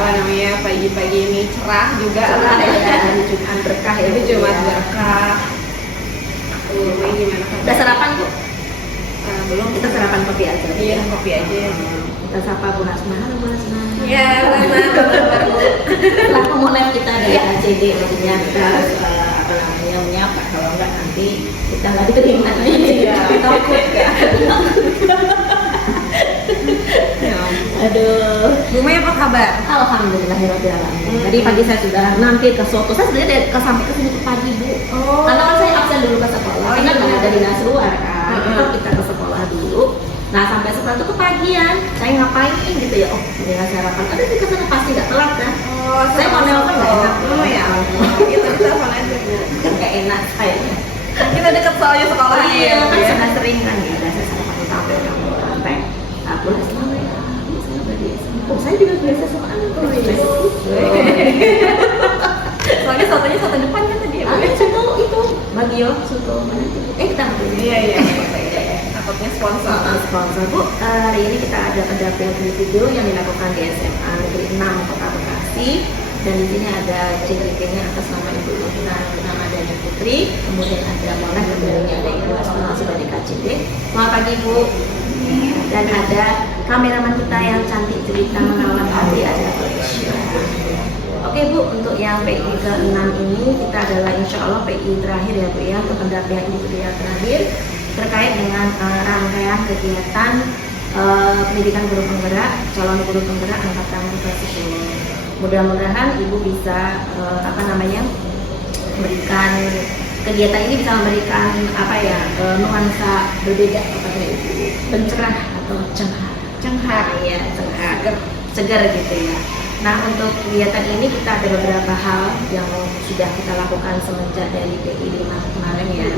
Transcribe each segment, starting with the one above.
apa namanya pagi-pagi ini cerah juga lah ya. Jumat berkah ya. Itu Jumat berkah. Ini gimana? Udah sarapan Bu? Belum. Kita sarapan kopi aja. Iya, kopi aja. Kita sapa Bu Hasna. Halo Bu Hasna. Iya, benar. Setelah memulai kita dari ACD, maksudnya kita harus apa namanya menyapa. Kalau enggak nanti kita nggak diterima. Iya, takut kan. Aduh. Bu Mei apa kabar? Alhamdulillahirobbilalamin. Tadi pagi saya sudah mampir ke Soto. Saya sebenarnya sampai ke sini pagi Bu. Oh. Karena kan saya absen dulu ke sekolah. Oh, Karena iya. nggak ada dinas luar kan. Tetap kita ke sekolah dulu. Nah sampai sekolah itu kepagian. Saya ngapain gitu ya? Oh, mendingan sarapan. Ada di kesana pasti nggak telat kan? Oh, Saya mau nelfon nggak enak. Oh ya. Kita telepon aja Bu. Nggak enak kayaknya. Kita dekat soalnya sekolahnya Iya, ya. Bu, kan ya. sudah sering kan ya. Saya sarapan sampai kamu sampai. Aku harus mau ya. Saya udah biasa. Oh, saya juga biasa sama anak. Oh, iya. Soalnya sotonya soto depan kan tadi ya. Bu, Ada ya? soto itu Bagio, soto mana itu? Kita ambil. Iya. Takutnya sponsor. Sponsor Bu, hari ini kita ada pendampingan individu yang dilakukan di SMA Negeri 6 Kota Bekasi. Dan di sini ada CGP-nya atas nama Ibu Nurina Ramadhani Putri, kemudian ada Molek, kemudian ada Ibu Asma dari KCD. Selamat pagi Bu. Dan ada kameraman kita yang cantik cerita merawat hati, ada Felicia. Oke Bu, untuk yang PI ke-6 ini kita adalah insya Allah PI terakhir ya Bu ya, untuk pendampingan individu yang terakhir terkait dengan rangkaian kegiatan pendidikan guru penggerak, calon guru penggerak angkatan ke-10. Mudah-mudahan Ibu bisa memberikan kegiatan ini bisa memberikan nuansa berbeda kepada Ibu, pencerah atau cenghar ya, segar gitu ya. Nah untuk kegiatan ini kita ada beberapa hal yang sudah kita lakukan semenjak dari PI 5 kemarin ya.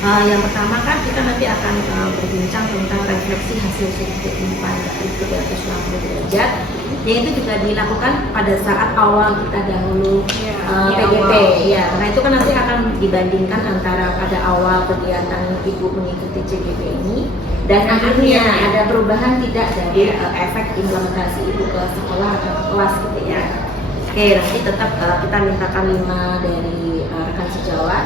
Yang pertama kan kita nanti akan berbincang tentang refleksi hasil survei Unpad itu 360 derajat, yang itu juga dilakukan pada saat awal kita dahulu PGP ya. Karena itu kan nanti akan dibandingkan antara pada awal kegiatan Ibu mengikuti CGP ini dan akhirnya ada perubahan tidak dari efek implementasi Ibu ke sekolah atau ke kelas gitu ya. Oke, nanti tetap kita mintakan 5 dari rekan sejawat,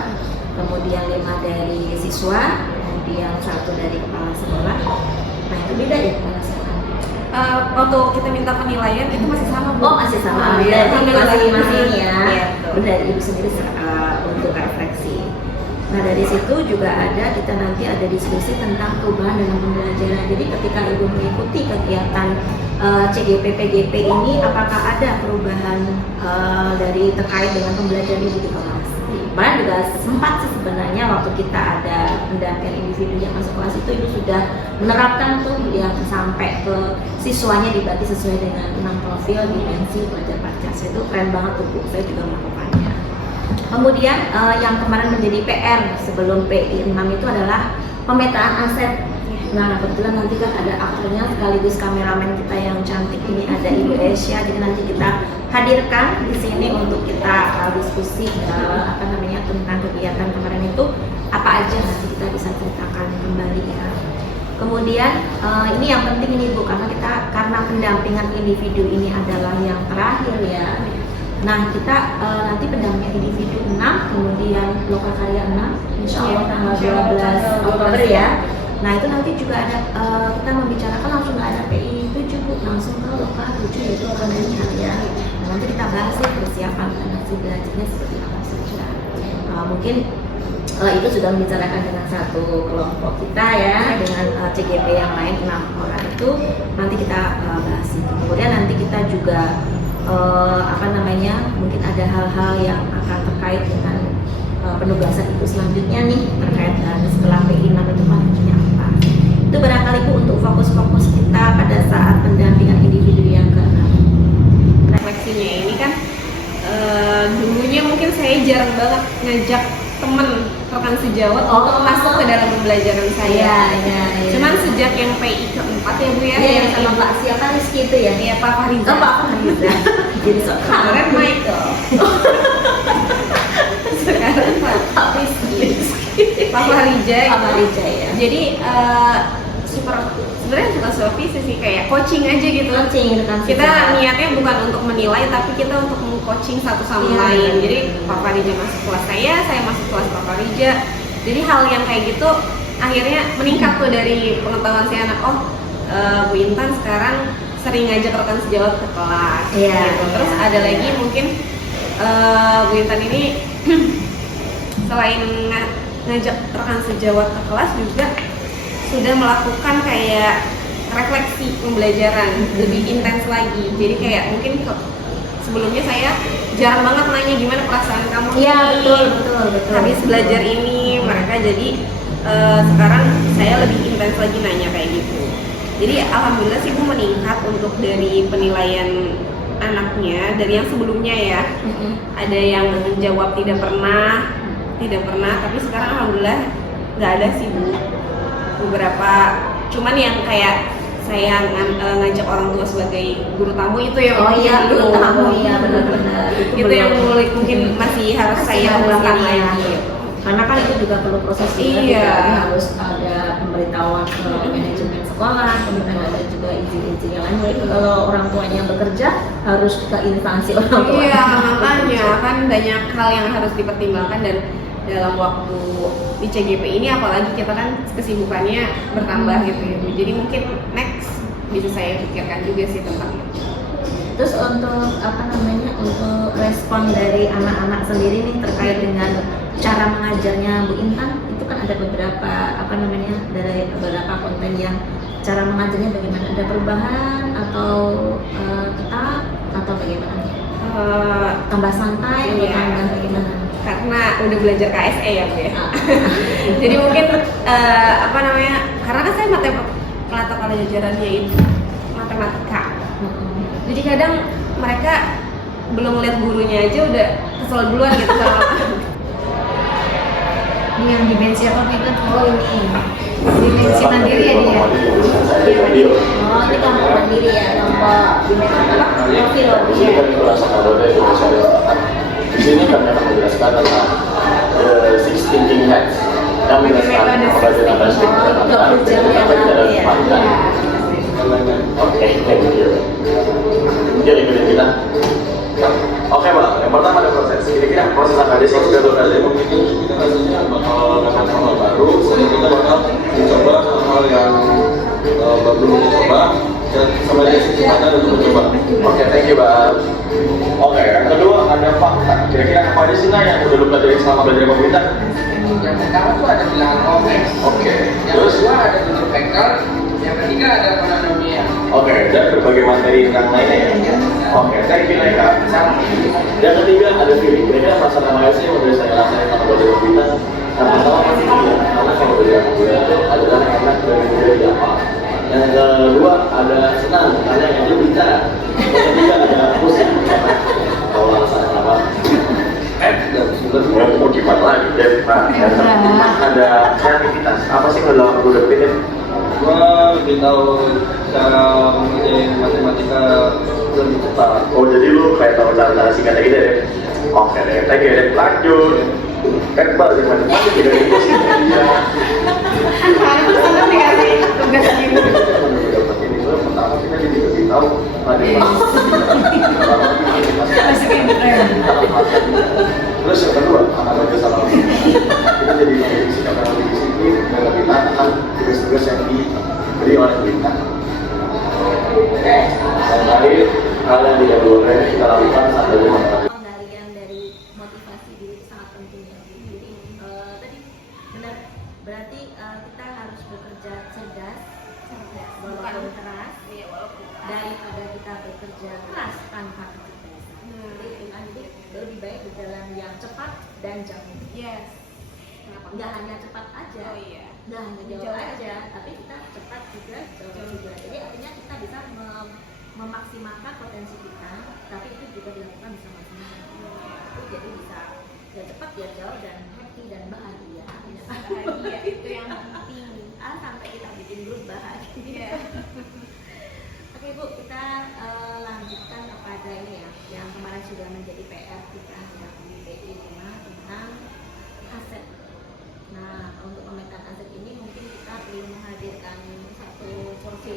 kemudian 5 dari siswa, kemudian 1 dari kepala sekolah. Nah itu beda ya kepala sekolah. Waktu kita minta penilaian itu masih sama Bu. Oh masih sama, ya, masih ini ya. Iya, Benar Ibu sendiri untuk refleksi. Nah dari situ juga kita nanti ada diskusi tentang perubahan dalam pembelajaran. Jadi ketika Ibu mengikuti kegiatan CGP PGP ini, apakah ada perubahan dari terkait dengan pembelajaran Ibu di kelas? Bahkan juga sempat sih sebenarnya waktu kita ada pendampingan individu yang masuk kelas itu Ibu sudah menerapkan tuh yang sampai ke siswanya dibagi sesuai dengan 6 profil dimensi belajar Pancasila. Itu keren banget tuh Bu, saya juga melakukannya. Kemudian yang kemarin menjadi PR sebelum PI 6 itu adalah pemetaan aset. Nah kebetulan nanti kan ada aktornya sekaligus kameramen kita yang cantik ini, ada Ibu Esya. Jadi nanti kita hadirkan di sini untuk kita diskusi tentang kegiatan kemarin itu apa aja, nanti kita bisa ceritakan kembali ya. Kemudian ini yang penting ini Bu, karena pendampingan individu ini adalah yang terakhir ya. Nah kita nanti pendampingan individu 6, kemudian lokal karya 6, insya Allah tanggal 12 Oktober ya. Nah itu nanti juga ada kita membicarakan langsung nggak ada PI 7 Bu, langsung ke lokal 7 yaitu ekonomi harian. Nah nanti kita bahas ya persiapan dan hasil belajarnya seperti apa saja. Mungkin itu sudah membicarakan dengan satu kelompok kita ya, dengan CGP yang lain 6 orang itu nanti kita bahas itu. Kemudian nanti kita juga mungkin ada hal-hal yang akan terkait dengan penugasan Ibu selanjutnya nih terkait setelah PI 6 itu maksudnya apa. Itu barangkali Bu untuk fokus-fokus kita pada saat pendampingan individu yang ke-6. Refleksinya ini kan dulunya mungkin saya jarang banget ngajak temen rekan sejawat untuk masuk ke dalam pembelajaran saya. Iya. Cuman sejak yang PI ke-4 ya Bu ya, yang sama Pak siapa Rizky itu ya? Iya Pak Fariza. Oh Pak Fariza. Jadi Kemarin Michael. Sekarang Pak Rizky. Pak Fariza. Pak Fariza ya. Jadi sebenarnya sebenarnya bukan supervisi sih, kayak coaching aja gitu. Coaching kan Kita niatnya bukan untuk menilai, tapi kita untuk meng-coaching satu sama lain. Jadi Pak Farija masuk kelas saya masuk kelas Pak Farija. Jadi hal yang kayak gitu akhirnya meningkat tuh dari pengetahuan si anak. Bu Intan sekarang sering ngajak rekan sejawat ke kelas. Gitu. Terus ada lagi mungkin Bu Intan ini selain ngajak rekan sejawat ke kelas juga sudah melakukan kayak refleksi pembelajaran lebih intens lagi. Jadi kayak mungkin sebelumnya saya jarang banget nanya gimana perasaan kamu betul. habis belajar ini. Mereka jadi sekarang saya lebih intens lagi nanya kayak gitu. Jadi alhamdulillah sih Bu meningkat untuk dari penilaian anaknya dari yang sebelumnya ya. Ada yang menjawab tidak pernah, tapi sekarang alhamdulillah nggak ada sih Bu. Beberapa cuman yang kayak saya ngajak orang tua sebagai guru tamu itu yang guru tamu ya benar-benar itu yang mungkin masih harus saya ulangi lagi. Karena kan itu juga perlu proses juga, harus ada pemberitahuan ke manajemen sekolah, kemudian ada juga izin-izin yang lain. Jadi kalau orang tuanya yang bekerja harus ke instansi orang tua. Iya, makanya kan banyak hal yang harus dipertimbangkan dan dalam waktu di CGP ini apalagi kita kan kesibukannya bertambah gitu ya. Jadi mungkin next bisa saya pikirkan juga sih tentang itu. Terus untuk untuk respon dari anak-anak sendiri nih terkait dengan cara mengajarnya Bu Intan, itu kan ada beberapa dari beberapa konten yang cara mengajarnya bagaimana, ada perubahan atau tetap atau bagaimana? Tambah santai atau bagaimana? Karena udah belajar KSE ya Bu ya. Jadi mungkin karena kan saya mata pelajarannya itu matematika. Jadi kadang mereka belum lihat gurunya aja udah kesel duluan gitu sama ini yang dimensi apa itu? Dimensi mandiri ya dia? Oh ini kelompok mandiri ya, kelompok profil Ini kan merasa ada di sini kami akan menjelaskan tentang six thinking hats yang menjelaskan pelajaran basic dan Oke, thank you. Jadi ikutin kita. Oke Pak, yang pertama ada proses. Kira-kira proses akademik sudah berhasil. Kita nantinya bakal dapat hal baru, jadi kita bakal mencoba hal yang belum dicoba dan kembali ada untuk mencoba. Oke, thank you Pak. Oke, yang kedua ada fakta. Kira-kira apa aja sih yang udah lu pelajari selama belajar komputer? Yang pertama tuh ada bilangan kompleks. Oke. Yang kedua ada bentuk vektor. Yang ketiga ada polinomial. Oke, dan berbagai materi yang lainnya ya. Oke, thank you Naika. Yang ketiga ada feeling. Kira-kira masalah mana sih yang udah saya rasain sama belajar komputer? Yang pertama pasti karena kalau belajar komputer itu adalah enak dan mudah apa. Yang kedua ada senang karena yang itu bicara. Yang ketiga ada pusing. Kalau alasan apa? Sebenarnya mau gimana lagi? Nah, yang keempat ada kreativitas. Apa sih kalau aku udah pilih? Gua lebih tahu cara mengerjain matematika lebih cepat. Oh jadi lu kayak tahu cara-cara singkatnya gitu ya? Oke deh, thank you deh. Lanjut. Kan Pak, gimana? Masih tidak itu sih. Karena tuh seneng dikasih tugas gini. Dapat ini dulu, pertama kita jadi lebih tahu Terus yang kedua, analogi sama kita jadi lebih sikap yang lebih disiplin dan lebih taat akan tugas-tugas yang diberi oleh kita. Yang terakhir, hal yang tidak boleh kita lakukan saat belajar matematika. Pengendalian dari motivasi diri itu sangat penting ya. Jadi tadi benar, berarti kita harus bekerja cerdas walaupun keras daripada kita bekerja keras tanpa kecerdasan. Jadi lebih baik berjalan yang cepat dan jauh. Yes. Nggak hanya cepat aja, nggak hanya jauh aja, tapi kita cepat juga, jauh juga. Jadi artinya kita bisa memaksimalkan potensi kita, tapi itu juga dilakukan bersama-sama. Itu jadi bisa ya cepat, ya jauh, dan happy dan bahagia. Bahagia itu yang penting. Sampai kita bikin grup bahagia. Oke Bu, kita lanjutkan kepada ini ya, yang kemarin sudah menjadi PR kita di PI 5 tentang aset. Nah, untuk pemetaan aset ini mungkin kita perlu menghadirkan satu kursi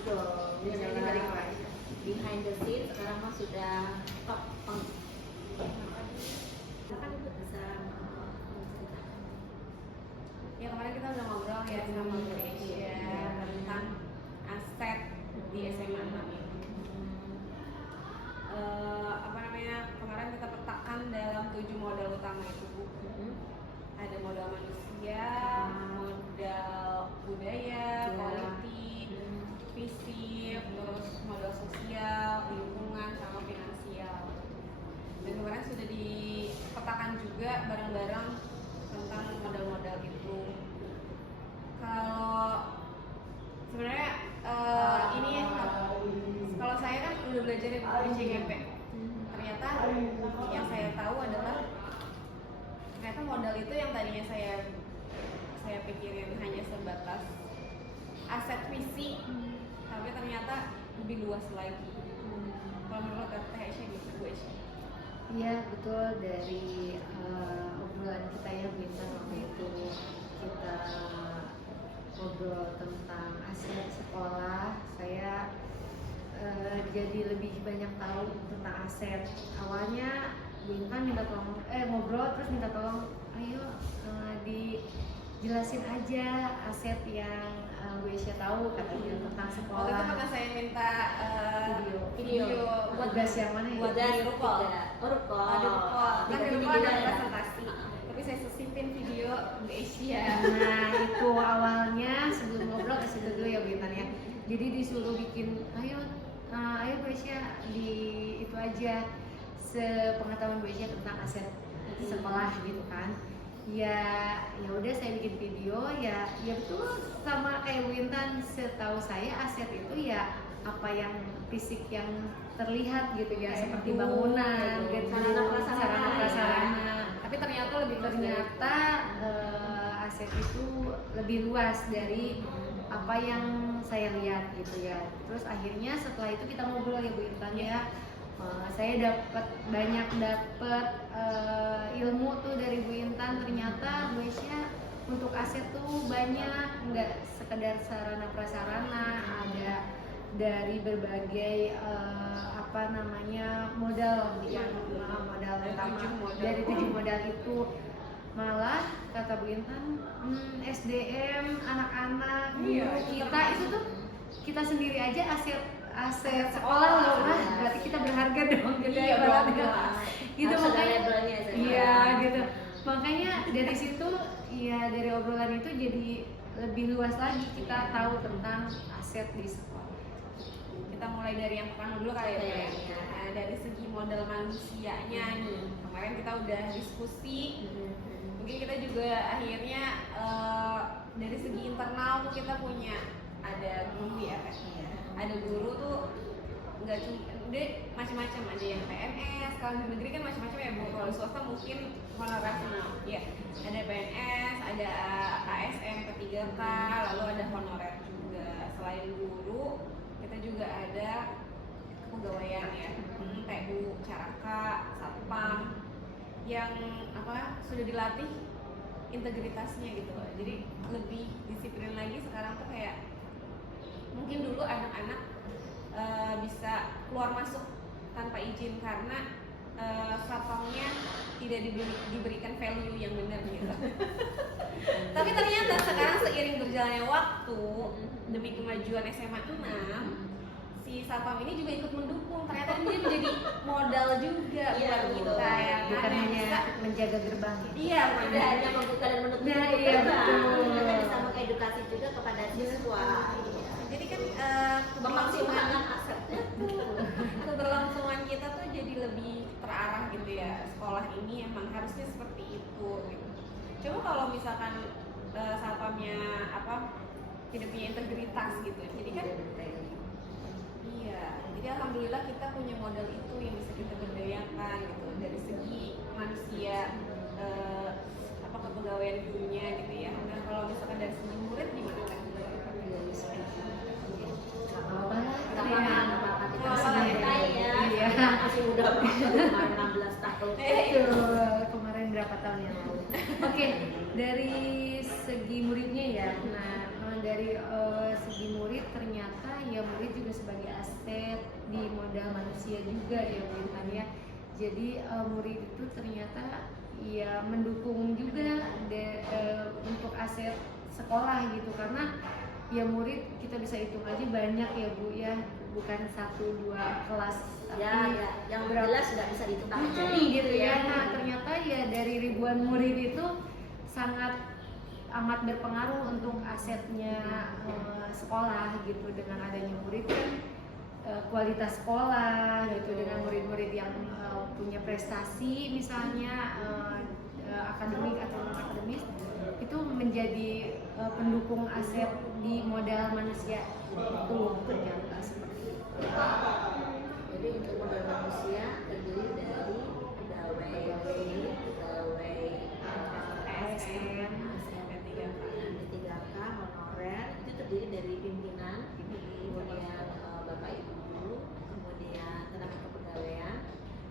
Betul. Biasanya Ini balik lagi. behind the scene sekarang mah sudah top banget. Bahkan itu bisa menceritakan. Ya kemarin kita udah ngobrol ya sama Bu Asia tentang aset di SMA 6 ini. Apa namanya, kemarin kita petakan dalam 7 modal utama itu Bu. Ada modal manusia, modal budaya, politik, fisik, terus modal sosial, lingkungan, sama finansial. Dan kemarin sudah dipetakan juga bareng-bareng tentang modal-modal itu. Kalau sebenarnya ini kalau saya kan udah belajar di CGP. Ternyata yang saya tahu adalah ternyata modal itu yang tadinya saya pikirin hanya sebatas aset fisik, tapi ternyata lebih luas lagi. Kalau menurut Teh Aisyah gitu, Bu Aisyah? Iya betul, dari obrolan kita ya Bintan waktu itu kita ngobrol tentang aset sekolah, saya jadi lebih banyak tahu tentang aset. Awalnya Bintan minta tolong, ngobrol terus minta tolong, ayo dijelasin aja aset yang Bu Aisyah tahu katanya tentang sekolah. Waktu itu pernah saya minta video buat tugas yang mana ya? buat Tugas di Rupol. Rupol. Ada Rupol. Kan di Di Rupol ada daerah. presentasi. Tapi saya sisipin video Bu Aisyah. Nah itu awalnya sebelum ngobrol kasih dulu ya Bintan ya. Jadi disuruh bikin, ayo Bu Aisyah di itu aja sepengetahuan Bu Aisyah tentang aset sekolah gitu kan. Ya udah saya bikin video ya betul sama kayak Bu Intan, setahu saya aset itu ya apa yang fisik yang terlihat gitu ya, seperti bangunan, gitu, sarana-prasarana. Tapi ternyata lebih Ternyata aset itu lebih luas dari apa yang saya lihat gitu ya. Terus akhirnya setelah itu kita ngobrol ya Bu Intan ya. Saya banyak dapat ilmu tuh dari Bu Intan. Ternyata Bu Aisyah untuk aset tuh banyak, nggak sekedar sarana prasarana, ada dari berbagai modal yang modal utama dari 7 modal itu. Malah kata Bu Intan, SDM anak-anak kita itu tuh kita sendiri aja aset sekolah loh, berarti kita berharga dong gitu ya, gitu makanya gitu, makanya dari situ ya, dari obrolan itu jadi lebih luas lagi kita tahu tentang aset di sekolah. Kita mulai dari yang pertama dulu kali ya. Nah, dari segi modal manusianya nih, kemarin kita udah diskusi. Mungkin kita juga akhirnya dari segi internal tuh kita punya ada guru ya kan. Ada guru tuh nggak cuma dia macam-macam, ada yang PNS, kalau di negeri kan macam-macam ya Bu. Kalau swasta mungkin honorer semua. Ya, ada PNS, ada KSM, P3K, lalu ada honorer juga. Selain guru, kita juga ada kepegawaian ya, TU, Caraka, Satpam, yang sudah dilatih integritasnya gitu loh. Jadi lebih disiplin lagi sekarang tuh, kayak mungkin dulu anak-anak bisa keluar masuk tanpa izin karena satpamnya tidak diberikan value yang benar gitu. Tapi ternyata sekarang seiring berjalannya waktu demi kemajuan SMA 6, si satpam ini juga ikut mendukung. Ternyata dia menjadi modal juga buat kita ya, Bukan hanya menjaga gerbang. Iya, Tidak hanya membuka dan menutup Nah, pintu iya, gerbang, betul. kita bisa mengedukasi juga kepada siswa. jadi kan Memaksimalkan asetnya. keberlangsungan kita tuh jadi lebih terarah gitu ya. Sekolah ini emang harusnya seperti itu gitu. Coba kalau misalkan satpamnya tidak punya integritas gitu, jadi kan iya, jadi alhamdulillah kita punya modal itu yang bisa kita berdayakan gitu, dari segi manusia, kepegawaian gurunya gitu ya. Dan kalau misalkan dari segi murid gimana kan? Masih muda banget, 16 tahun. Kemarin berapa tahun yang lalu. Oke, dari segi muridnya ya. Nah, dari segi murid ternyata ya murid juga sebagai aset di modal manusia juga ya Bu Intan ya. Jadi murid itu ternyata ya mendukung juga untuk aset sekolah gitu, karena ya murid kita bisa hitung aja banyak ya Bu ya, bukan 1-2 kelas tapi yang berapa- jelas nggak bisa dihitung pakai jari jadi gitu ya. Nah ternyata ya dari ribuan murid itu sangat amat berpengaruh untuk asetnya sekolah gitu. Dengan adanya murid kan kualitas sekolah gitu, dengan murid-murid yang punya prestasi misalnya akademik atau non akademis itu menjadi pendukung aset di modal manusia itu ternyata seperti itu. Jadi untuk modal manusia terdiri dari pegawai ASN, P3K, honorer, itu terdiri dari pimpinan, kemudian bapak ibu guru, kemudian tenaga kepegawaian,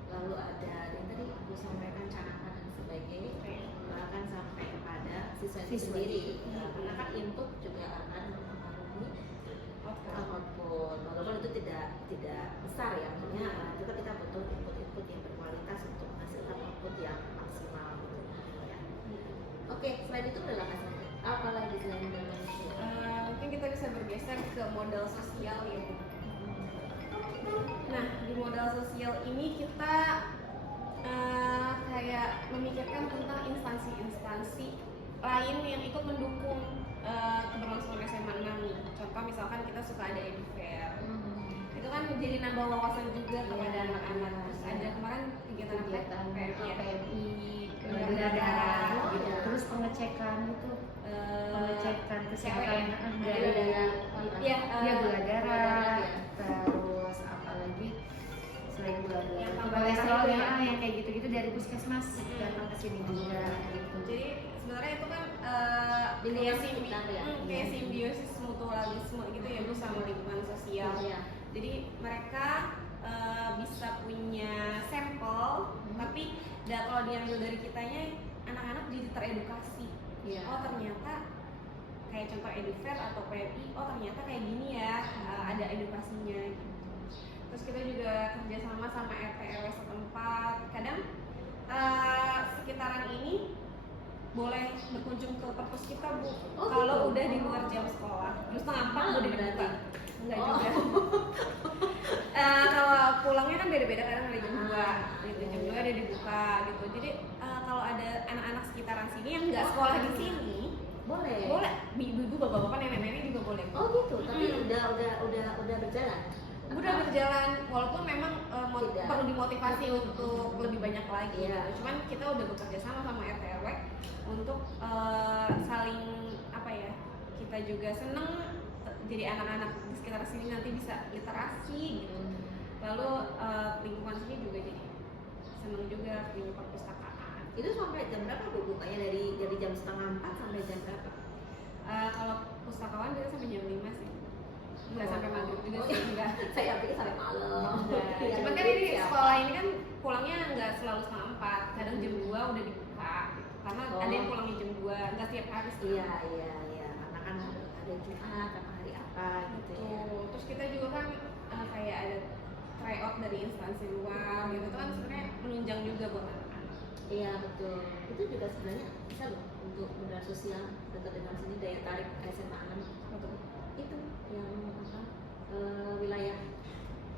lalu ada yang tadi aku sampaikan carakan dan sebagainya, bahkan sampai kepada siswa itu Siswa. sendiri. Karena kan input juga akan mempengaruhi output, walaupun itu tidak besar ya, artinya tetap kita butuh input yang berkualitas untuk menghasilkan output yang maksimal gitu ya. Oke, selain itu adalah apa lagi selain modal manusia? Mungkin kita bisa bergeser ke modal sosial ya Bu. Nah di modal sosial ini kita kayak memikirkan tentang instansi-instansi lain yang ikut mendukung keberlangsungan SMA 6 nih. Contoh misalkan kita suka ada Edufair, itu kan menjadi nambah wawasan juga kepada anak-anak. Terus ada kemarin kegiatan PMI, Gula gula darah, gitu. terus pengecekan itu pengecekan kesehatan Gula darah. Iya, ya gula darah, ya. terus apalagi selain gula darah, Yang itu tambah kolesterol darah ya, itu ya. yang kayak gitu-gitu dari puskesmas datang ke sini juga gitu. Jadi sebenarnya itu kan Di kayak luar sekitar ya. kayak simbiosis mutualisme gitu ya Bu sama lingkungan sosial. Iya. Jadi mereka bisa punya sampel, tapi kalau diambil dari kitanya, anak-anak jadi teredukasi. Iya. Oh ternyata kayak contoh Edufair atau PMI, oh ternyata kayak gini ya, ada edukasinya gitu. Terus kita juga kerjasama sama RT RW setempat. Kadang sekitaran ini boleh berkunjung ke perpus kita Bu. Oh, Kalau gitu. udah di luar jam sekolah, jam 3:30 Malam udah berarti? dibuka. Enggak Oh. juga. Kalau pulangnya kan beda-beda, kadang ada jam 2, gitu, jam 2 ada dibuka gitu. Jadi kalau ada anak-anak sekitaran sini yang nggak sekolah di sini, Boleh. boleh. Ibu-ibu, bapak-bapak, nenek-nenek juga boleh. Oh gitu, tapi udah berjalan. Udah berjalan, walaupun memang Tidak. perlu dimotivasi untuk lebih banyak lagi. Iya. Cuman kita udah bekerja sama sama RT RW untuk saling apa ya? Kita juga seneng jadi anak-anak di sekitar sini nanti bisa literasi gitu. Lalu lingkungan sini juga jadi seneng juga punya perpustakaan. Itu sampai jam berapa Bu bukanya, dari jam 3:30 sampai jam berapa? Kalau pustakawan kita sampai jam 5 sih. Enggak Oh. sampai maghrib juga Oh, sih, iya. enggak. Saya pikir sampai malam. Enggak. Cuman kan ini sekolah ini kan pulangnya nggak selalu 3:30, kadang jam 2 udah dibuka gitu. Karena Oh. ada yang pulangnya jam 2, nggak tiap hari sih. Iya, karena kan ada Jumat, apa hari apa gitu ya. Tuh. Terus kita juga kan kayak ada tryout dari instansi luar gitu. Itu kan sebenarnya menunjang juga buat anak-anak. Iya betul. Itu juga sebenarnya bisa loh untuk modal sosial dekat dengan sini, daya tarik SMA 6. Betul. Itu yang apa, wilayah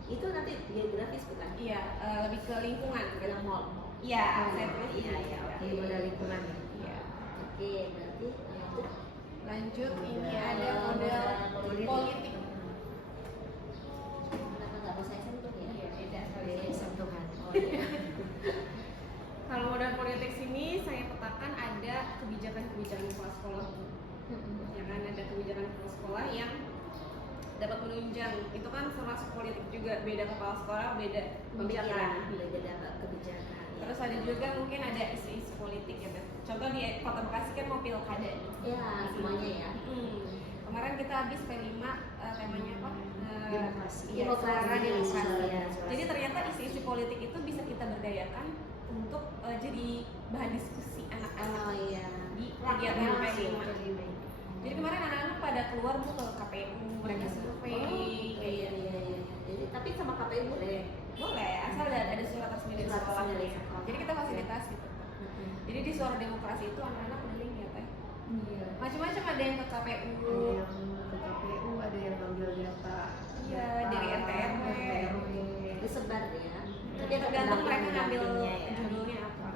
itu nanti geografis bukan? Iya, lebih ke lingkungan. Dalam mall. Iya, Oh, saya iya, oke. Modal lingkungan ya. Iya. Oke, berarti lanjut. Lanjut, ini Modal- ada model modal politik. Kenapa nggak mau saya sentuh ya? Iya, beda kali. Dari sentuhan. Oh iya. Kalau modal politik sini saya petakan ada kebijakan-kebijakan kepala sekolah. Ya kan ada kebijakan kepala sekolah yang dapat menunjang. Itu kan termasuk politik juga, beda kepala sekolah, beda Pemikiran, kebijakan. beda kebijakan. Ya. Terus ada juga mungkin ada isu-isu politik ya. Beb. Contoh di Kota Bekasi kan mau pilkada nih. Ya, semuanya ya. Kemarin kita habis P5 temanya apa? Demokrasi. Iya, Demokrasi. suara demokrasi. Iya, Jadi ternyata isu-isu politik itu bisa kita berdayakan untuk jadi bahan diskusi anak-anak Oh iya. di kegiatan P5. Jadi kemarin anak-anak pada keluar tuh ke KPU, mereka survei kayak iya. Jadi tapi sama KPU boleh. boleh asal ada surat resmi dari Surat sekolah. resmi dari sekolah. Jadi kita fasilitas gitu. Jadi di Suara Demokrasi itu anak-anak keliling ya teh. Iya. Macam-macam, ada yang ke KPU, Ada yang ke KPU, ada yang ngambil data. iya dari RT/RW. Disebar ya. Dia tergantung mereka ngambil pendampingnya ya. judulnya apa.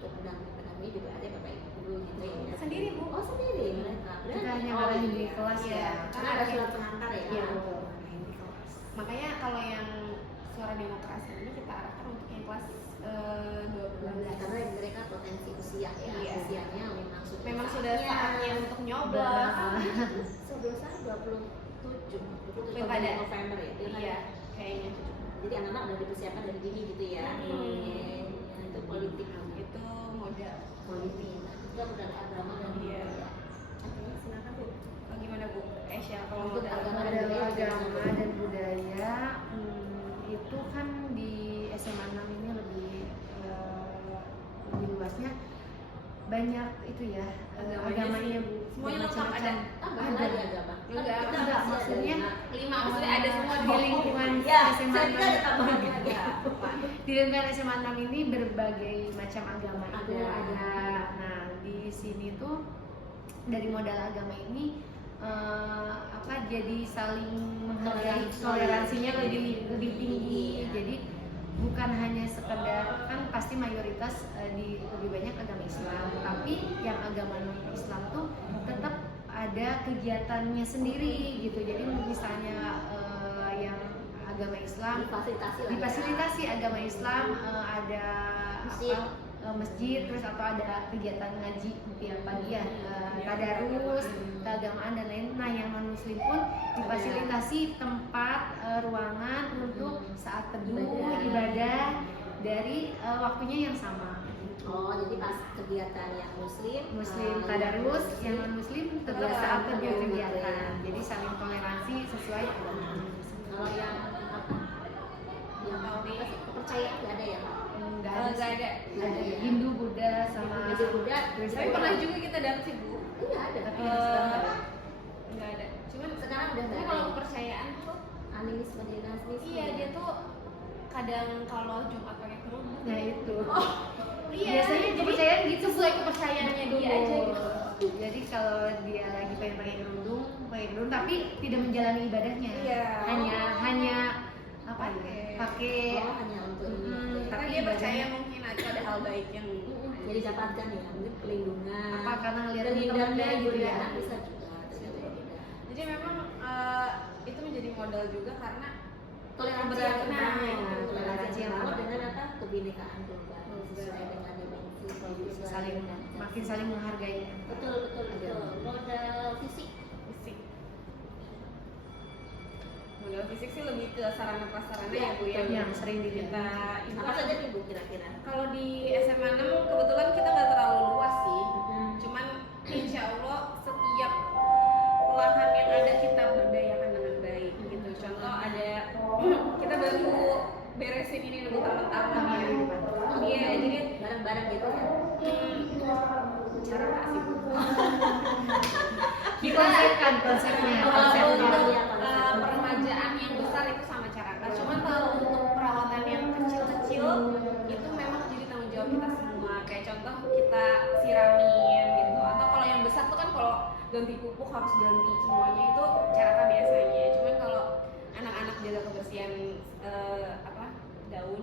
Pendamping juga ada Bapak Ibu gitu ya. Sendiri Bu. Oh sendiri mereka. Kita hanya ngarahin di kelas Iya. ya. Karena ada surat pengantar ya. Iya. Makanya kalau yang Suara Demokrasi ini kita arahkan untuk yang kelas 12. Karena mereka potensi usia ya. Iya. Usianya Memang sudah saatnya untuk nyoblos. Sebelum saya 27 Pilkada. November ya. Pilkada. Iya, kayaknya. Jadi anak-anak udah dipersiapkan dari dini gitu ya. Itu politik Itu modal. politik. Itu modal agama dan Iya. budaya. Oke, silakan Bu. Bagaimana Bu Esya kalau Untuk modal? agama dan Modal budaya agama dan budaya itu kan di SMA 6 ini lebih luasnya banyak itu ya agamanya Bu. Semuanya lengkap Macam-macam. Tambah Ada. lagi agama. Enggak, Kita enggak, masih maksudnya ada 5 maksudnya ada semua di di lingkungan. lingkungan Ya, SMA saya kira ada 6. tambahan lagi. Di lingkungan SMA 6 ini berbagai macam agama itu Ada. ada. Nah, di sini tuh dari modal agama ini jadi saling menghargai, toleransinya lebih tinggi. Jadi bukan hanya sekedar, kan pasti mayoritas lebih banyak agama Islam, tapi yang agama non Islam tuh tetap ada kegiatannya sendiri gitu. Jadi misalnya yang agama Islam difasilitasi agama Islam, ada Masjid. masjid, terus atau ada kegiatan ngaji tiap pagi ya, tadarus, keagamaan dan lain. Nah, yang non muslim pun difasilitasi tempat, ruangan untuk saat teduh, ibadah dari waktunya yang sama. Oh, jadi pas kegiatan yang muslim Tadarus, yang non muslim tetap saat teduh kegiatan. Jadi saling toleransi sesuai agama. Kalau yang apa? Yang apa sih? Kepercayaan nggak ada ya? Enggak Nggak sih. ada. Ada Hindu, Buddha sama Hindu, Buddha. Tapi pernah juga kita dapat sih Bu. Iya ada. Tapi yang sekarang nggak ada. Enggak ada. Cuman Sekarang udah nggak tapi ada. kalau kepercayaan tuh Animisme dinasisme. iya dia tuh kadang kalau Jumat pakai kerudung. Nah itu. Iya. Biasanya jadi kepercayaan gitu sesuai kepercayaannya dia aja gitu. Jadi kalau dia lagi pengen pakai kerudung, tapi tidak menjalani ibadahnya. Iya. Hanya apa ya? Pakai Oh, hanya untuk ini. Karena Tapi dia percaya ibadahnya- mungkin ada hal baik yang Jadi dapatkan ya, mungkin pelindungan. apa karena ngeliat terhindar temennya dari gitu ya. godaan bisa juga. jadi memang itu menjadi modal juga karena Toleransi Nah, yang terbangun, itu. toleransi yang terbangun dengan apa? Kebinekaan tunggal sesuai dengan dimensi saling makin saling menghargai. betul. Modal fisik. fisik. Modal fisik sih lebih ke sarana prasarana ya Bu ya. Yang sering dilihat. Kita Apa saja nih Bu kira-kira? kalau di SMA 6 kebetulan kita nggak terlalu luas sih. Cuman insya Allah setiap lahan yang ada kita berdayakan dengan baik gitu. Contoh ada kita baru beresin ini dulu taman-taman ya. Iya, jadi Barang-barang gitu ya. cara kasih Bu. Dikonsepkan konsepnya. Peremajaan yang besar itu sama Caraka. Cuman kalau untuk perawatan yang kecil-kecil itu memang jadi tanggung jawab kita semua. Kayak contoh kita siramin gitu. Atau kalau yang besar tuh kan kalau ganti pupuk harus ganti semuanya itu Caraka biasanya. Cuman kalau anak-anak jaga kebersihan daun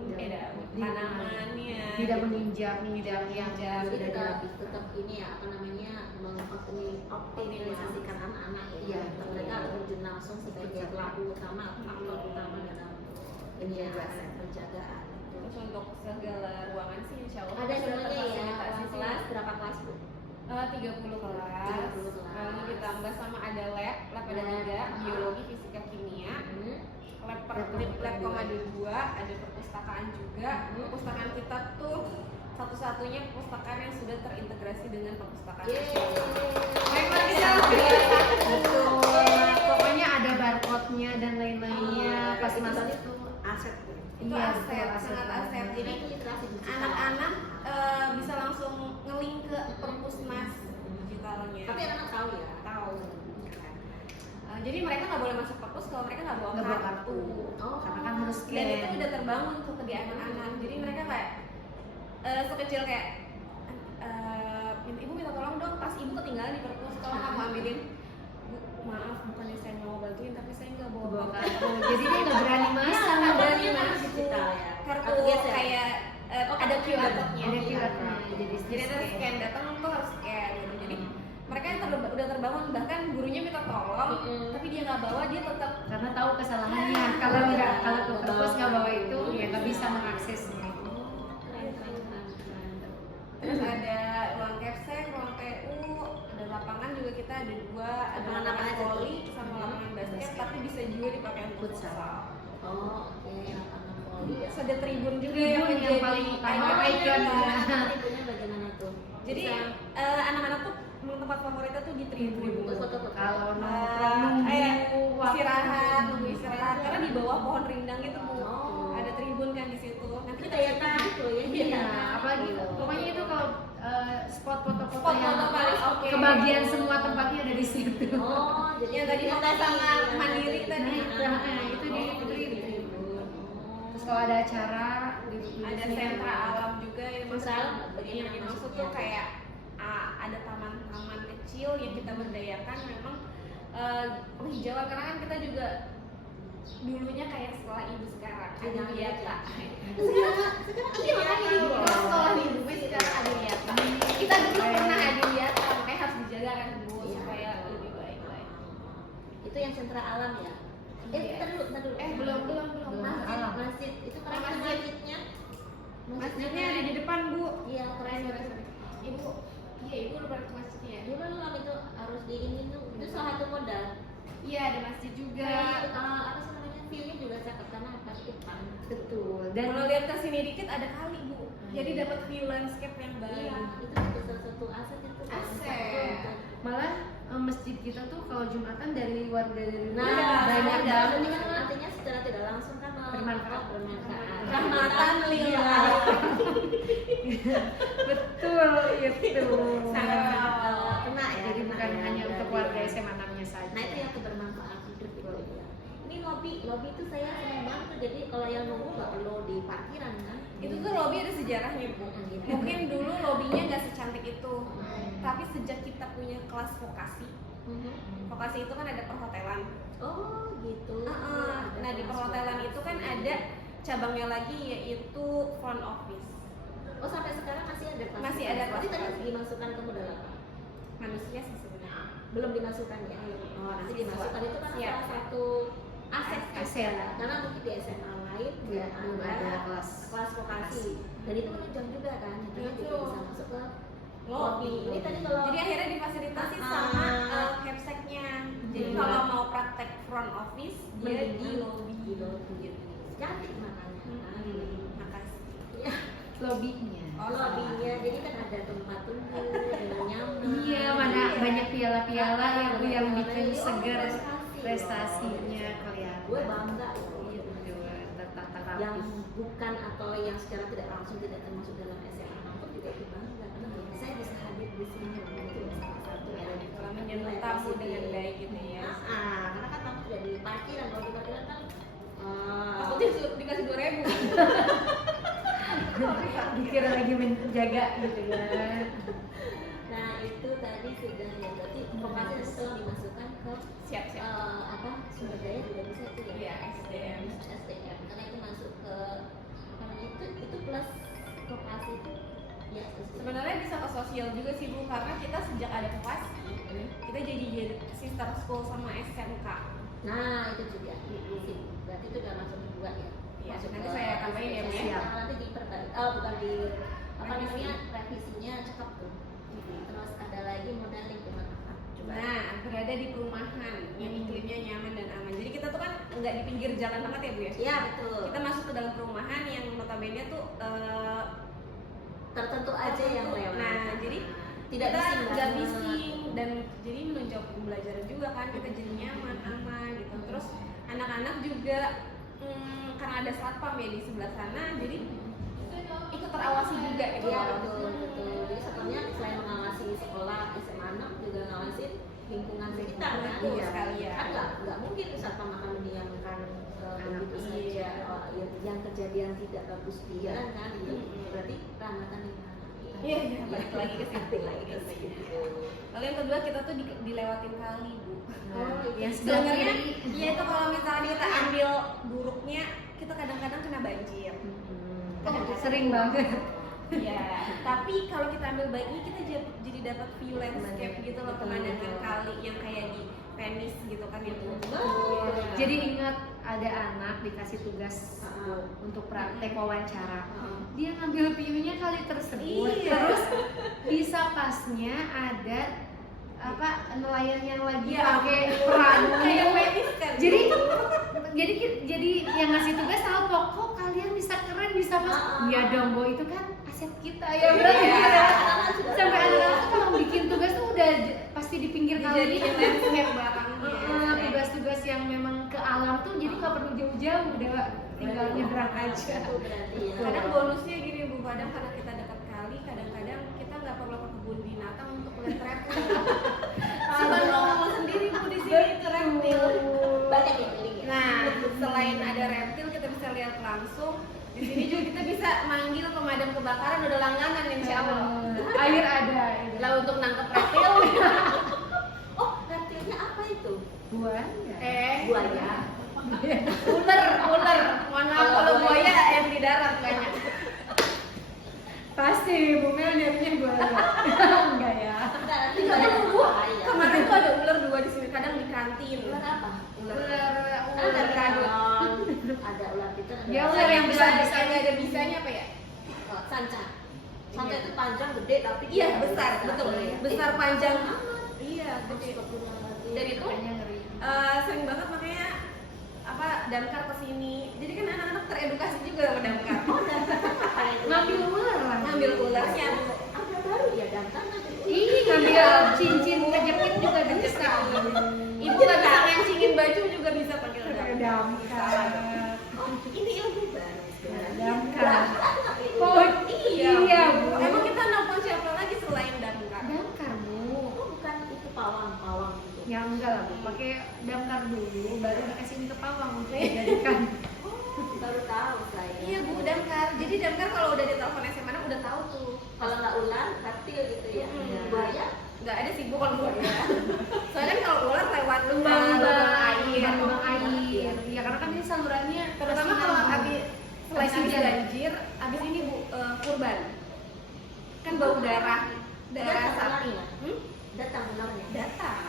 tanamannya. Tidak menginjak yang Jadi sudah kita di tetap ini ya apa namanya mengoptimalisasikan anak-anak ya. Iya. Mereka terjun langsung sebagai pelaku utama, aktor utama dalam ini ya penjagaan. Terus untuk segala ruangan sih insya Allah Ada sudah semuanya ya. terfasilitasi Kelas berapa kelas Bu? 30 kelas. 30 kelas. Lalu ditambah sama ada lab ada 3, biologi, fisika, kimia. Lab komando 2, ada perpustakaan juga. Perpustakaan kita tuh satu-satunya perpustakaan yang sudah terintegrasi dengan perpustakaan. Baik lagi Betul. Pokoknya ada barcode-nya dan lain-lainnya. Pas masuk itu aset. itu Iya, aset, sangat aset. Jadi literasi digital. anak-anak bisa langsung ngelink ke perpusnas digitalnya. Tapi anak-anak tahu ya. Tahu. nggak boleh masuk perpus kalau mereka nggak bawa Nggak bawa kartu. kartu. Karena kan harus Dan itu scan. udah terbangun tuh di anak-anak. Jadi mereka kayak sekecil kayak ibu minta tolong dong, pas ibu ketinggalan di perpus, tolong kamu ambilin. Bu, maaf bukannya saya mau bantuin tapi saya nggak bawa Bawa kartu. kartu. Jadi dia nggak berani masuk. Nggak berani Kartunya masuk. digital ya. Kartu Kartu biasa ya? kayak ada QR code-nya. Ada QR-nya. Jadi ada scan datang tuh harus scan gitu. Jadi mereka yang udah terbangun, bahkan gurunya minta tolong, tapi dia nggak bawa, dia tetap Karena tahu kesalahannya. Kalau ke perpus nggak bawa itu, ya nggak bisa mengaksesnya. terus ada ruang capsek, ruang TU, ada lapangan juga kita ada 2, ada Lapangan apa lapangan aja tuh? voli sama lapangan basket, tapi bisa juga dipakai untuk futsal. Oh, oke, lapangan voli ya. Terus ada tribun juga Tribun yang menjadi paling utama, icon. icon. Tribunnya bagaimana tuh? Jadi anak-anak tuh tempat favoritnya tuh di tribun. Untuk foto-foto. Kalau nongkrong nunggu istirahat karena di bawah pohon rindang gitu Bu. Oh. Ada tribun kan di situ. Nanti Itu daya tarik loh ya. Iya, apalagi pokoknya itu kalau spot foto-foto Spot yang foto paling oke. kebagian semua tempatnya ada di situ. Oh, jadi yang tadi foto sama Mandiri tadi. Itu di tribun. Terus kalau ada acara Ada sentra alam juga yang Sentra alam, yang dimaksud tuh kayak ada taman-taman kecil yang kita berdayakan memang penghijauan karena kan kita juga dulunya kayak sekolah ibu sekarang ada Wiata. Sekarang makanya di sekolah ibu sekarang ada Wiata. Kita dulu pernah ada Wiata, makanya harus dijaga kan Bu supaya lebih baik. itu yang sentra alam ya. Ntar dulu. Belum. Masjid itu keren kan masjidnya? Masjidnya ada di depan Bu. Iya, keren. Ibu, iya ibu udah pernah ke masjidnya ya? Dulu itu harus di ini tuh. Itu salah satu modal. Iya ada masjid juga. Apa sih namanya? Filmnya juga cakep karena pas depan. betul. Dan Dan kalau lihat ke sini dikit ada kali Bu. Jadi dapat view landscape yang baik. Iya, itu juga salah satu aset itu. Aset. malah masjid kita tuh kalau Jumatan dari warga dari luar Nah, banyak banget. ini kan artinya secara tidak langsung kan Bermanfaat. Rahmatan lillah. Betul itu. Sangat kena ya. Jadi bukan kena ya, hanya untuk dari- warga SMA 6-nya saja. Nah itu yang kebermanfaat hidup itu ya. Ini lobby itu saya senang banget tuh. Jadi kalau yang nunggu nggak perlu di parkiran kan? Itu tuh lobby ada sejarahnya Bu. Mungkin dulu lobbynya nggak secantik itu. Tapi sejak kita punya kelas vokasi, vokasi itu kan ada perhotelan. Oh gitu. Nah di perhotelan itu kan ada cabangnya lagi yaitu front office. Oh sampai sekarang masih ada kelas. Masih ada Tapi kelas. tadi dimasukkan ke modal apa? Manusia sih sebenarnya. Belum dimasukkan ya? Oh nanti dimasukkan itu kan Siap. salah satu aset. Aset. Karena mungkin di SMA lain Ya, belum ada kelas vokasi. Dan itu menunjang juga kan. Jadi juga Betul. bisa masuk ke Lobby. Ini tadi kalau Jadi akhirnya difasilitasi sama capseknya. Jadi Hmm. kalau mau praktek front office dia di lobby. Di lobby. Cantik makanya. Makasih. Ya. lobbynya. Oh, lobbynya, jadi kan ada tempat tunggu, ada nyaman. Iya, mana banyak piala-piala yang Piala-piala. bikin Oh, segar prestasi. prestasinya kelihatan. Gue bangga loh. Iya, betul. Tertata Yang rapi. bukan atau yang secara tidak langsung tidak termasuk dalam SMA pun juga itu bangga karena saya bisa hadir di sini itu salah satu ya. Kalau menyambut tamu dengan baik gitu ya. Karena kan tamu tidak di parkiran, kalau di parkiran kan Takutnya dikasih 2.000. Dikira lagi menjaga gitu ya. nah itu tadi sudah ya berarti vokasi nanti tolong dimasukkan ke Siap. apa sumber daya juga bisa itu ya. Iya, SDM. SDM karena itu masuk ke apa namanya itu plus vokasi itu ya Sebenarnya bisa ke sosial juga sih Bu, karena kita sejak ada vokasi kita jadi sister school sama SMK. nah itu juga berarti itu udah masuk kedua ya. Iya, Masuk nanti ke saya tambahin ya, Bu, ya. SDM. Nah, nanti diperbaiki bukan di apa Revisi. namanya revisinya cakep tuh. Terus ada lagi modal lingkungan apa coba. Nah, berada di perumahan yang iklimnya nyaman dan aman. Jadi kita tuh kan nggak di pinggir jalan banget ya Bu ya. Iya betul. Kita masuk ke dalam perumahan yang notabene tuh Tertentu aja yang lewat. Nah, jadi tidak kita bising nggak banget. bising dan jadi menunjang pembelajaran juga kan, kita jadi nyaman, aman gitu. Terus anak-anak juga karena ada satpam ya di sebelah sana, jadi ikut terawasi juga gitu. Iya betul. Jadi sebenarnya selain mengawasi sekolah SMA 6 juga ngawasin lingkungan sekitar kan. Betul sekali ya. Kan nggak mungkin yang kejadian tidak bagus di jalan kan itu berarti perawatan di mana? Iya, balik lagi ke situ lagi ke situ. Lalu yang kedua kita tuh dilewatin kali, Bu. yang Sebenarnya sebenarnya ya itu kalau misalnya kita ambil buruknya, kita kadang-kadang kena banjir. sering banget. Iya, tapi kalau kita ambil baiknya kita jadi dapat view landscape gitu loh, pemandangan kali yang kayak di Venice gitu kan ya tuh. Jadi ingat ada anak dikasih tugas untuk praktek wawancara. Dia ngambil view-nya kali tersebut. Iya. Terus bisa pasnya ada nelayan yang lagi pakai perahu. Kayak Venice kan. Jadi yang ngasih tugas tahu kok kalian bisa keren bisa pas. Iya dong, Bo, itu kan aset kita ya berarti. Sampai anak-anak tuh kalau bikin tugas tuh udah pasti di pinggir kali. Jadi landscape barangnya. Tugas-tugas yang memang ke alam tuh jadi nggak perlu jauh-jauh, udah tinggal nyebrang aja. Itu berarti ya. Kadang bonusnya gini Bu, kadang karena kita dekat kali, kadang-kadang kita nggak perlu ke kebun binatang untuk lihat reptil. Cuma ngomong sendiri Bu di sini itu reptil. Banyak yang pilih ya. Nah, selain ada reptil kita bisa lihat langsung. Di sini juga kita bisa manggil pemadam kebakaran, udah langganan insya Allah. Air ada. Lah untuk nangkep reptil, Oh, reptilnya apa itu? Buaya. Buaya. ular. Mohon maaf kalau buaya yang di darat banyak. Pasti Bu Mel nyarinya buaya. Enggak ya. Nanti Enggak banyak Bu. buaya. Kemarin tuh ada ular 2 di sini, kadang di kantin. Ular apa? Ular kadut. Ada ular piton. Ya, Ular yang bisa bisa ada bisanya apa ya? sanca. Sanca itu panjang gede tapi Iya, dia besar, betul. Besar panjang. Iya, gede. Dan itu Kayaknya ngeri. sering banget makanya damkar kesini. Jadi kan anak-anak teredukasi juga sama damkar. Oh, damkar apa itu? Ngambil ular lah. Ngambil ularnya. Ada baru ya damkar nanti. Ih, ngambil cincin kejepit juga bisa. Ibu nggak bisa ngencingin baju juga bisa panggil Damkar. Oh, ini ilmu baru. Damkar. Oh, Oh iya Bu. Emang kita nelfon siapa lagi selain damkar? Damkar Bu. bukan itu pawang gitu. Ya enggak lah Bu, pakai damkar dulu baru dikasihin ke pawang untuk dijadikan. Oh, baru tahu saya. Iya Bu, damkar. Jadi damkar kalau udah ditelepon SMA udah tahu tuh. Kalau nggak ular, reptil gitu ya. Buaya. Nggak ada sih Bu kalau buaya. Soalnya kan kalau ular lewat Lubang air. lubang air. Ya karena kan ini salurannya Terutama kalau habis selain Habis habis hujan. banjir, habis ini Bu kurban. Kan bau darah Datang sapi. ularnya? Datang ularnya. Datang.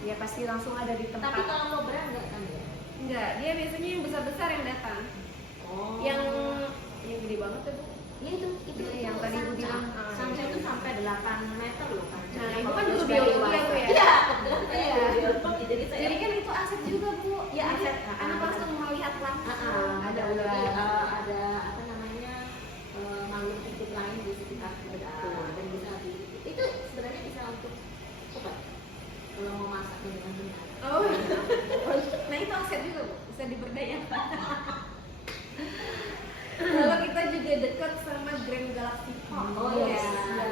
ya pasti langsung ada di tempat. Tapi kalau lobra enggak kan ya? Enggak, dia biasanya yang besar-besar yang datang. Oh. Yang gede banget ya Bu. Ya itu Yang tadi Bu bilang, sanca itu sampai 8 meter loh kan. Nah, Ibu kan guru biologi ya Bu ya? Iya, kebetulan saya Iya. guru biologi. Jadi saya Jadi kan itu aset juga Bu. Ya, Jadi aset. anak langsung melihat langsung. ada ular, ada apa namanya makhluk hidup lain di sekitar kita dan bisa itu sebenarnya bisa untuk apa? Kalau mau masak dengan benar. Oh, nah itu aset juga Bu, bisa diberdayakan. Kalau kita juga dekat sama Grand Galaxy Park. Oh, iya. iya.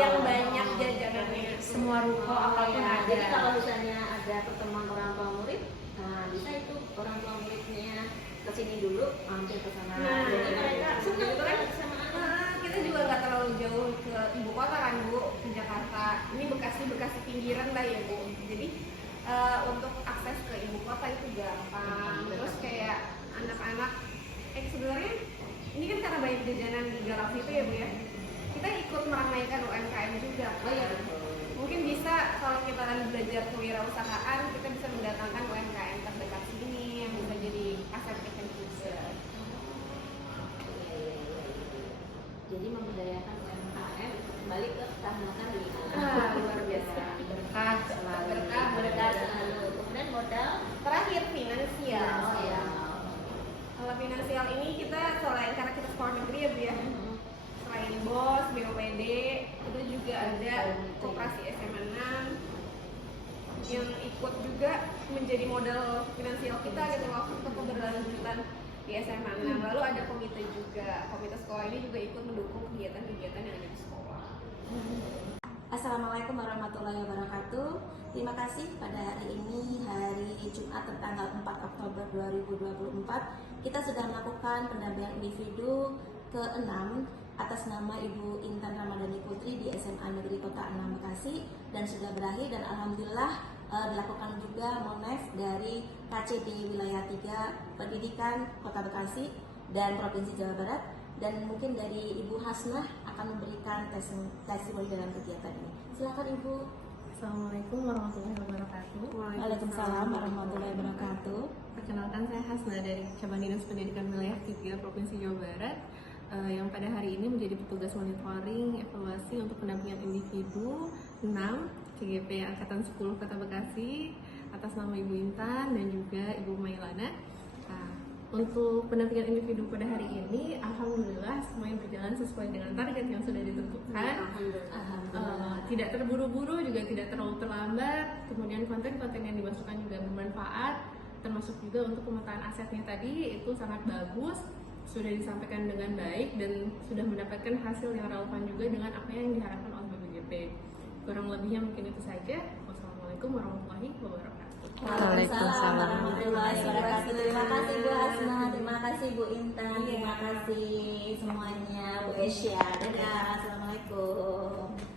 Yang banyak jajanannya. Semua ruko apapun ya. ada. Jadi kalau misalnya ada pertemuan orang tua murid, nah bisa itu orang tua muridnya kesini dulu, mampir ke sana. Nah, Jadi mereka senang gitu kan? sama anak. Nah, kita juga nggak terlalu jauh ke ibu kota kan Bu, ke Jakarta. Ini Bekasi pinggiran lah ya Bu. Jadi untuk akses ke ibu kota itu gampang. Terus kayak anak-anak, sebenarnya ini kan karena banyak jajanan di Galaxy itu ya Bu ya. Kita ikut meramaikan UMKM juga. Oh iya betul. Mungkin bisa kalau kita lagi belajar kewirausahaan, kita bisa mendatangkan UMKM terdekat sini yang bisa jadi aset kita juga. Jadi memberdayakan UMKM kembali ke kehangatan di Luar biasa. Berkah selalu. berkah selalu. Kemudian modal Terakhir finansial. ya. Kalau finansial ini kita selain karena kita sekolah negeri ya Bu ya. Selain BOS, BOPD, itu juga ada koperasi SMA 6 yang ikut juga menjadi modal finansial kita gitu loh untuk keberlanjutan di SMA 6. Lalu ada komite juga. Komite sekolah ini juga ikut mendukung kegiatan-kegiatan yang ada di sekolah. Assalamualaikum warahmatullahi wabarakatuh. Terima kasih pada hari ini, hari Jumat tertanggal 4 Oktober 2024. kita sudah melakukan pendampingan individu ke-6 atas nama Ibu Intan Ramadhani Putri di SMA Negeri Kota 6 Bekasi dan sudah berakhir, dan alhamdulillah dilakukan juga monef dari KCD Wilayah 3 Pendidikan Kota Bekasi dan Provinsi Jawa Barat, dan mungkin dari Ibu Hasnah akan memberikan testimoni dalam kegiatan ini. Silakan Ibu. Assalamualaikum warahmatullahi wabarakatuh. Waalaikumsalam warahmatullahi wabarakatuh. Perkenalkan, saya Hasna dari Cabang Dinas Pendidikan Wilayah 3 Provinsi Jawa Barat, yang pada hari ini menjadi petugas monitoring evaluasi untuk pendampingan individu 6 CGP Angkatan 10 Kota Bekasi atas nama Ibu Intan dan juga Ibu Mailana. Untuk pendampingan individu pada hari ini, alhamdulillah semuanya berjalan sesuai dengan target yang sudah ditentukan. Tidak terburu-buru, juga tidak terlalu terlambat. Kemudian konten-konten yang dimasukkan juga bermanfaat, termasuk juga untuk pemetaan asetnya tadi itu sangat bagus, sudah disampaikan dengan baik dan sudah mendapatkan hasil yang relevan juga dengan apa yang diharapkan oleh BPJP. Kurang lebihnya mungkin itu saja. Wassalamualaikum warahmatullahi wabarakatuh. Waalaikumsalam warahmatullahi wabarakatuh. Terima kasih Bu Hasna, terima kasih Bu Intan, terima kasih semuanya, Bu Esya. Dadah, assalamualaikum.